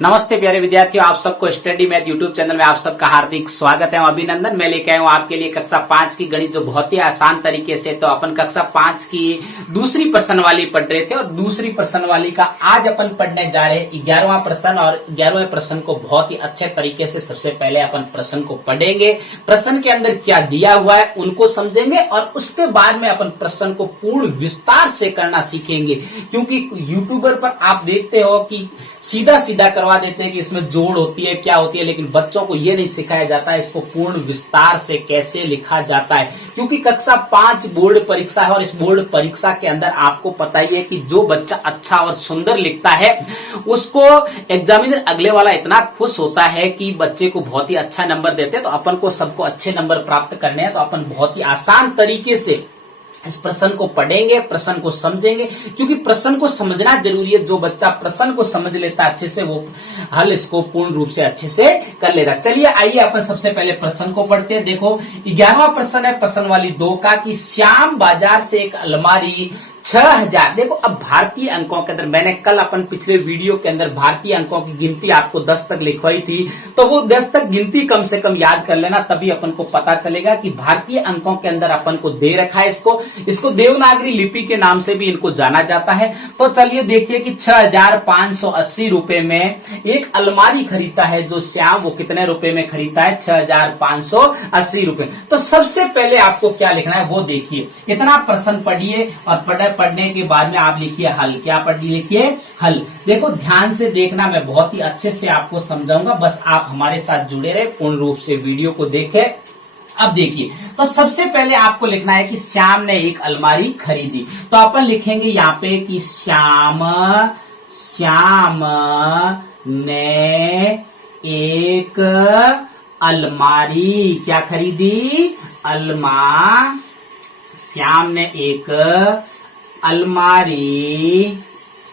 नमस्ते प्यारे विद्यार्थियों, आप सबको स्टडी मैथ यूट्यूब चैनल में आप सबका हार्दिक स्वागत है। अभिनंदन। मैं लेके आया हूँ आपके लिए कक्षा 5 की गणित, जो बहुत ही आसान तरीके से। तो अपन कक्षा 5 की दूसरी प्रश्न वाली पढ़ रहे थे और दूसरी प्रश्न वाली का आज अपन पढ़ने जा रहे हैं 11वां प्रश्न। और 11वें प्रश्न को बहुत ही अच्छे तरीके से सबसे पहले अपन प्रश्न को पढ़ेंगे, प्रश्न के अंदर क्या दिया हुआ है उनको समझेंगे और उसके बाद में अपन प्रश्न को पूर्ण विस्तार से करना सीखेंगे। क्योंकि यूट्यूबर पर आप देखते हो कि सीधा सीधा करवा देते हैं कि इसमें जोड़ होती है, क्या होती है, लेकिन बच्चों को ये नहीं सिखाया जाता है इसको पूर्ण विस्तार से कैसे लिखा जाता है। क्योंकि कक्षा 5 बोर्ड परीक्षा है और इस बोर्ड परीक्षा के अंदर आपको पता ही है कि जो बच्चा अच्छा और सुंदर लिखता है उसको एग्जामिनर अगले वाला इतना खुश होता है कि बच्चे को बहुत ही अच्छा नंबर देते हैं। तो अपन को सबको अच्छे नंबर प्राप्त करने हैं, तो अपन बहुत ही आसान तरीके से इस प्रश्न को पढ़ेंगे, प्रश्न को समझेंगे। क्योंकि प्रश्न को समझना जरूरी है। जो बच्चा प्रश्न को समझ लेता अच्छे से, वो हल इसको पूर्ण रूप से अच्छे से कर लेगा। चलिए आइए अपन सबसे पहले प्रश्न को पढ़ते हैं। देखो 11वां प्रश्न है प्रश्न वाली 2 का कि श्याम बाजार से एक अलमारी 6000। देखो अब भारतीय अंकों के अंदर, मैंने कल अपन पिछले वीडियो के अंदर भारतीय अंकों की गिनती आपको 10 तक लिखवाई थी, तो वो 10 तक गिनती कम से कम याद कर लेना, तभी अपन को पता चलेगा कि भारतीय अंकों के अंदर अपन को दे रखा है। इसको देवनागरी लिपि के नाम से भी इनको जाना जाता है। तो चलिए देखिए कि 6580 रुपए में एक अलमारी खरीदता है जो श्याम, वो कितने रुपए में खरीदता है? 6580 रुपए। तो सबसे पहले आपको क्या लिखना है वो देखिए। इतना प्रश्न पढ़िए और पढ़ने के बाद में आप लिखिए हल। क्या पढ़िए? लिखिए हल। देखो ध्यान से देखना, मैं बहुत ही अच्छे से आपको समझाऊंगा, बस आप हमारे साथ जुड़े रहे, पूर्ण रूप से वीडियो को देखें। अब देखिए, तो सबसे पहले आपको लिखना है कि श्याम ने एक अलमारी खरीदी। तो अपन लिखेंगे यहाँ पे कि श्याम ने एक अलमारी क्या खरीदी? श्याम ने एक अलमारी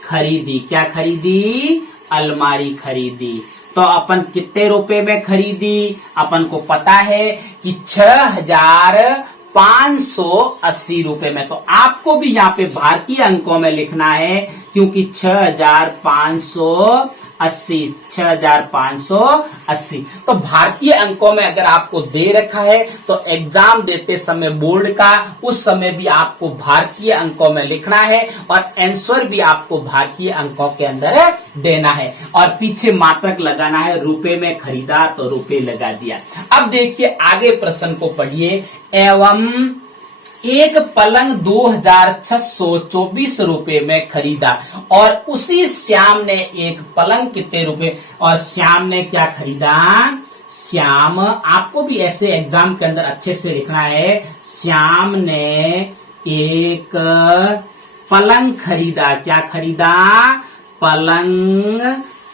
खरीदी। क्या खरीदी? अलमारी खरीदी। तो अपन कितने रुपए में खरीदी? अपन को पता है कि 6580 रुपए में। तो आपको भी यहाँ पे भारतीय अंकों में लिखना है, क्योंकि 6580। तो भारतीय अंकों में अगर आपको दे रखा है तो एग्जाम देते समय बोर्ड का, उस समय भी आपको भारतीय अंकों में लिखना है और आंसर भी आपको भारतीय अंकों के अंदर देना है और पीछे मात्रक लगाना है। रुपए में खरीदा तो रुपए लगा दिया। अब देखिए आगे प्रश्न को पढ़िए। एवं एक पलंग 2624 रुपए में खरीदा और उसी श्याम ने एक पलंग कितने रुपए? और श्याम ने क्या खरीदा? श्याम, आपको भी ऐसे एग्जाम के अंदर अच्छे से लिखना है, श्याम ने एक पलंग खरीदा। क्या खरीदा? पलंग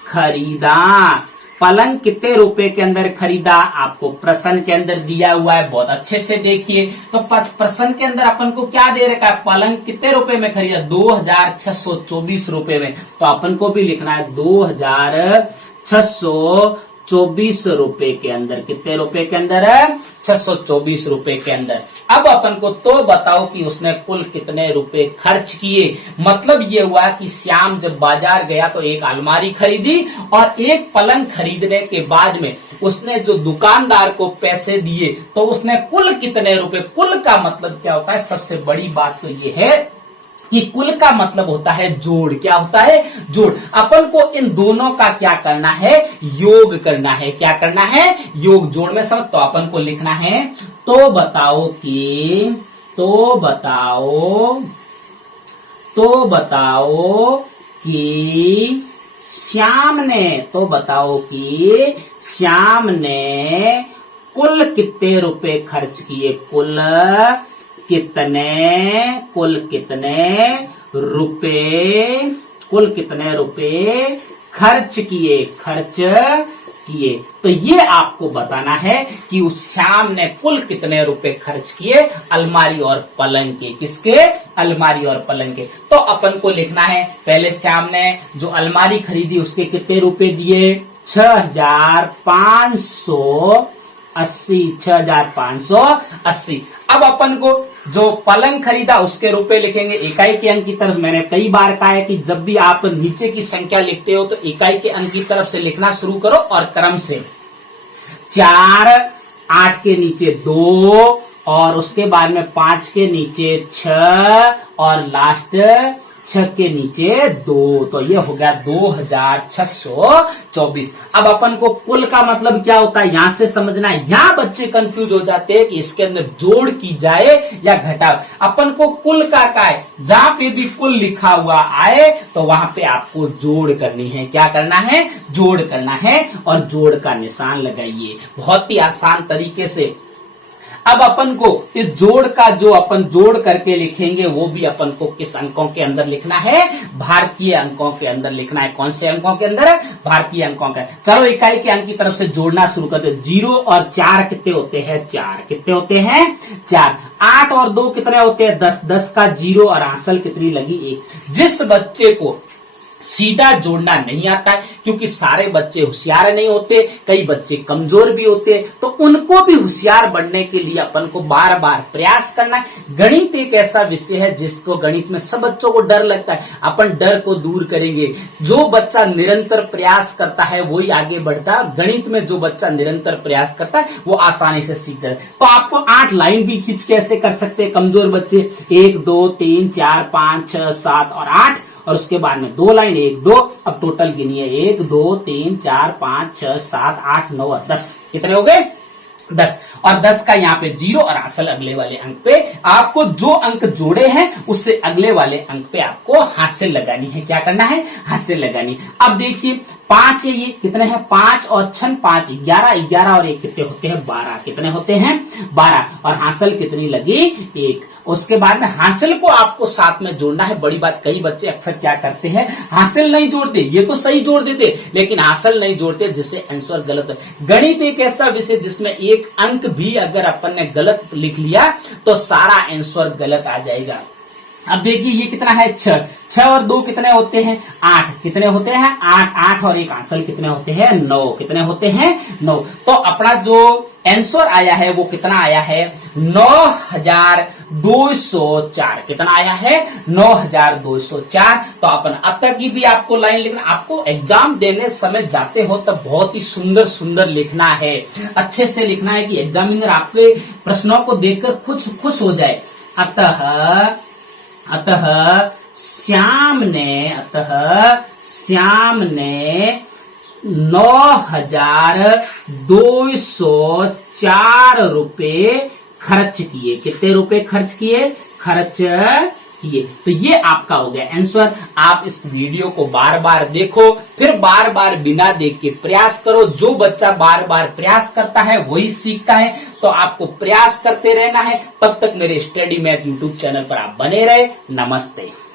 खरीदा। पलंग कितने रुपए के अंदर खरीदा? आपको प्रश्न के अंदर दिया हुआ है, बहुत अच्छे से देखिए। तो प्रश्न के अंदर अपन को क्या दे रखा है? पलंग कितने रुपए में खरीदा? 2624 रुपए में। तो अपन को भी लिखना है 2624 रुपए के अंदर। कितने रुपए के अंदर? 624 रुपए के अंदर। अब अपन को तो बताओ कि उसने कुल कितने रुपए खर्च किए। मतलब ये हुआ कि श्याम जब बाजार गया तो एक अलमारी खरीदी और एक पलंग खरीदने के बाद में उसने जो दुकानदार को पैसे दिए तो उसने कुल कितने रुपए? कुल का मतलब क्या होता है? सबसे बड़ी बात तो ये है कि कुल का मतलब होता है जोड़। क्या होता है? जोड़। अपन को इन दोनों का क्या करना है? योग करना है। क्या करना है? योग। जोड़ में समझ। तो अपन को लिखना है तो बताओ कि श्याम ने कुल कितने रुपए खर्च किए? कुल कितने रुपए खर्च किए। तो ये आपको बताना है कि उस श्याम ने कुल कितने रुपए खर्च किए अलमारी और पलंग के। किसके? अलमारी और पलंग के। तो अपन को लिखना है, पहले श्याम ने जो अलमारी खरीदी उसके कितने रुपए दिए? 6580। अब अपन को जो पलंग खरीदा उसके रुपए लिखेंगे। इकाई के अंक की तरफ मैंने कई बार कहा है कि जब भी आप नीचे की संख्या लिखते हो तो इकाई के अंक की तरफ से लिखना शुरू करो और क्रम से 4, 8 के नीचे 2 और उसके बाद में 5 के नीचे 6 और लास्ट 6 के नीचे 2, तो ये हो गया 2624। अब अपन को कुल का मतलब क्या होता है यहां से समझना है। यहां बच्चे कंफ्यूज हो जाते हैं कि इसके अंदर जोड़ की जाए या घटाव। अपन को कुल का है, जहां पे भी कुल लिखा हुआ आए तो वहां पे आपको जोड़ करनी है। क्या करना है? जोड़ करना है और जोड़ का निशान लगाइए, बहुत ही आसान तरीके से। अब अपन को इस जोड़ का जो अपन जोड़ करके लिखेंगे वो भी अपन को किस अंकों के अंदर लिखना है? भारतीय अंकों के अंदर लिखना है। कौन से अंकों के अंदर? भारतीय अंकों के। चलो इकाई के अंक की तरफ से जोड़ना शुरू करते हैं। 0 और 4 कितने होते हैं? 4। कितने होते हैं? 4। 8 और 2 कितने होते हैं? 10। 10 का 0 और हासिल कितनी लगी? 1। जिस बच्चे को सीधा जोड़ना नहीं आता है, क्योंकि सारे बच्चे होशियार नहीं होते, कई बच्चे कमजोर भी होते, तो उनको भी होशियार बनने के लिए अपन को बार बार प्रयास करना है। गणित एक ऐसा विषय है जिसको गणित में सब बच्चों को डर लगता है, अपन डर को दूर करेंगे। जो बच्चा निरंतर प्रयास करता है वही आगे बढ़ता है। गणित में जो बच्चा निरंतर प्रयास करता है वो आसानी से सीखता है। तो आपको 8 लाइन भी खींच कैसे कर सकते हैं कमजोर बच्चे? 1 2 3 4 5 6 7 और 8 और उसके बाद में 2 लाइन 1 2। अब टोटल गिनिए 1 2 3 4 5 6 7 8 9 और 10। कितने हो गए? 10। और 10 का यहाँ पे 0 और हासिल अगले वाले अंक पे आपको जो अंक जोड़े हैं उससे अगले वाले अंक पे आपको हासिल लगानी है। क्या करना है? हासिल लगानी। अब देखिए 5 है, ये कितने हैं? 5 और 6 5 11 11 और 1 कितने होते हैं? 12। कितने होते हैं? 12। और हासिल कितनी लगी? 1। उसके बाद में हासिल को आपको साथ में जोड़ना है। बड़ी बात, कई बच्चे अक्सर क्या करते हैं, हासिल नहीं जोड़ते, ये तो सही जोड़ देते लेकिन हासिल नहीं जोड़ते, जिससे आंसर गलत है। गणित एक ऐसा विषय जिसमें एक अंक भी अगर अपन ने गलत लिख लिया तो सारा आंसर गलत आ जाएगा। अब देखिए ये कितना है? 6। 6 और 2 कितने होते हैं? 8। कितने होते हैं? 8। 8 और 1 हासिल कितने होते हैं? 9। कितने होते हैं? 9। तो अपना जो आंसर आया है वो कितना आया है? 9204। कितना आया है? 9204। तो अपन अब तक की भी आपको लाइन लिखना, आपको एग्जाम देने समय जाते हो तब बहुत ही सुंदर सुंदर लिखना है, अच्छे से लिखना है कि एग्जामिनर आपके प्रश्नों को देखकर खुश हो जाए। अतः श्याम ने 9204 रुपए खर्च किए। कितने रुपए खर्च किए? खर्च किए। तो ये आपका हो गया आंसर। आप इस वीडियो को बार बार देखो, फिर बार बार बिना देख के प्रयास करो। जो बच्चा बार बार प्रयास करता है वही सीखता है, तो आपको प्रयास करते रहना है। तब तक मेरे स्टडी मैथ यूट्यूब चैनल पर आप बने रहे। नमस्ते।